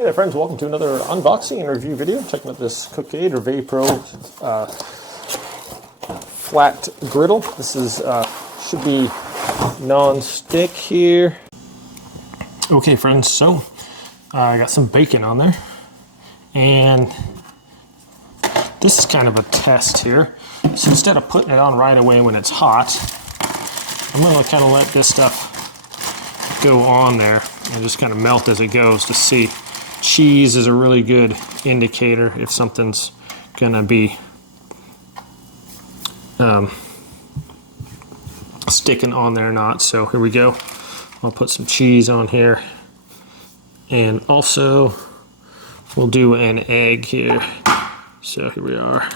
Hey there friends, welcome to another unboxing and review video. Checking out this Cookaid or Vayepro flat griddle. This is should be non-stick here. Okay friends, so I got some bacon on there, and this is kind of a test here. So instead of putting it on right away when it's hot, I'm going to kind of let this stuff go on there and just kind of melt as it goes to see. Cheese is a really good indicator if something's gonna be sticking on there or not. So here we go. I'll put some cheese on here, and also we'll do an egg here. So here we are.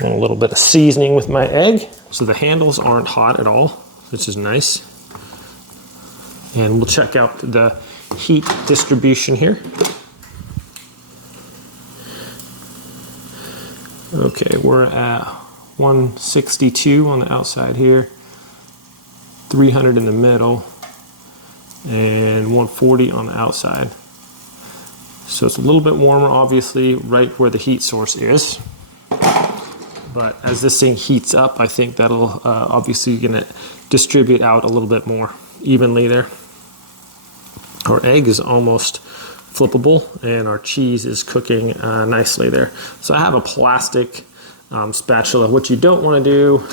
And a little bit of seasoning with my egg. So the handles aren't hot at all, which is nice. And we'll check out the heat distribution here. Okay, we're at 162 on the outside here, 300 in the middle, and 140 on the outside. So it's a little bit warmer, obviously, right where the heat source is. But as this thing heats up, I think that'll obviously gonna distribute out a little bit more evenly there. Our egg is almost flippable, and our cheese is cooking nicely there. So I have a plastic spatula. What you don't want to do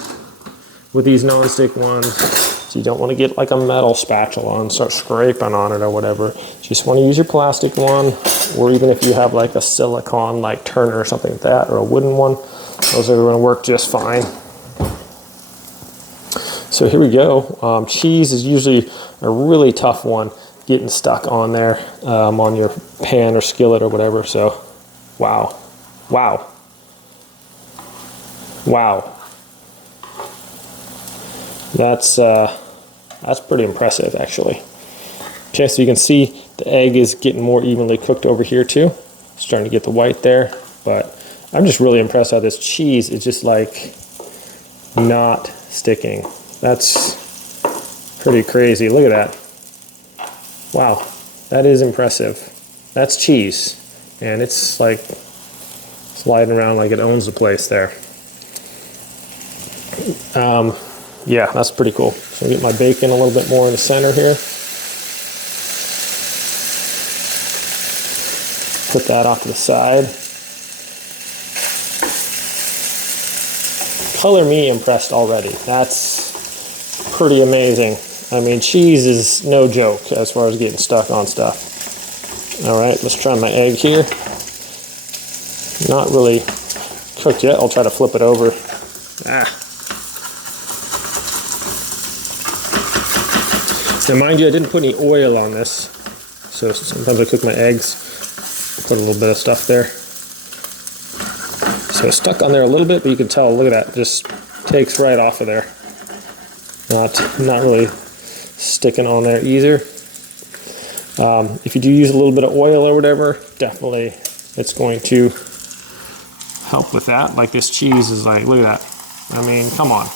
with these non-stick ones is you don't want to get like a metal spatula and start scraping on it or whatever. You just want to use your plastic one, or even if you have like a silicone like turner or something like that, or a wooden one, those are going to work just fine. So here we go. Cheese is usually a really tough one getting stuck on there, on your pan or skillet or whatever. So wow, wow, wow, that's pretty impressive actually. Okay, so you can see the egg is getting more evenly cooked over here too. Starting to get the white there, but I'm just really impressed how this cheese is just like not sticking. That's pretty crazy. Look at that. Wow, that is impressive. That's cheese, and it's like sliding around like it owns the place there. Yeah, that's pretty cool. So I get my bacon a little bit more in the center here. Put that off to the side. Color me impressed already. That's pretty amazing. I mean, cheese is no joke as far as getting stuck on stuff. All right, let's try my egg here. Not really cooked yet. I'll try to flip it over. Now, mind you, I didn't put any oil on this. So sometimes I cook my eggs, put a little bit of stuff there. So it's stuck on there a little bit, but you can tell, look at that, just takes right off of there. Not really sticking on there either. If you do use a little bit of oil or whatever, definitely it's going to help with that. Like this cheese is like, look at that. I mean, come on.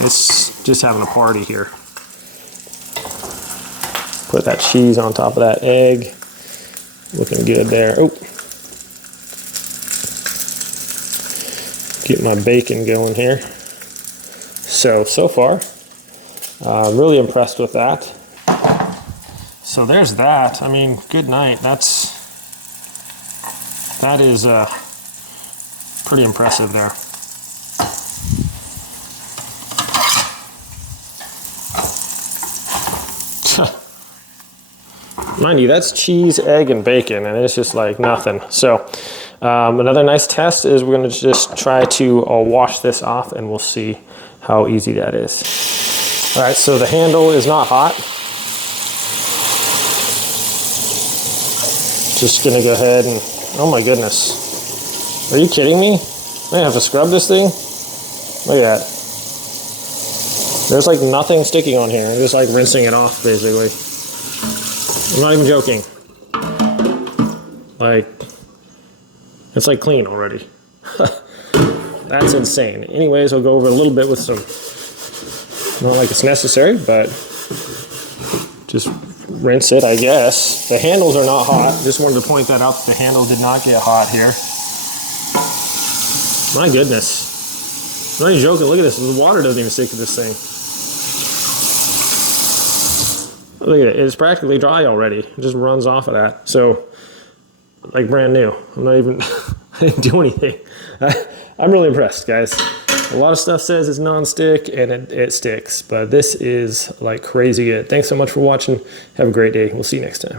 It's just having a party here. Put that cheese on top of that egg. Looking good there. Oh. Get my bacon going here. So far, really impressed with that. So there's that. I mean, good night. That is pretty impressive there. Mind you, that's cheese, egg, and bacon, and it's just like nothing. So another nice test is we're going to just try to wash this off, and we'll see how easy that is. All right, so the handle is not hot. Just gonna go ahead and, oh my goodness. Are you kidding me? I have to scrub this thing? Look at that. There's like nothing sticking on here. I'm just like rinsing it off basically. I'm not even joking. Like, it's like clean already. That's insane. Anyways, I'll go over a little bit with some, not like it's necessary, but just rinse it, I guess. The handles are not hot. Just wanted to point that out, that the handles did not get hot here. My goodness. I'm not even joking. Look at this. The water doesn't even stick to this thing. Look at it. It's practically dry already. It just runs off of that. So, like brand new. I'm not even, I didn't do anything. I'm really impressed, guys. A lot of stuff says it's non-stick and it sticks, but this is like crazy good. Thanks so much for watching. Have a great day. We'll see you next time.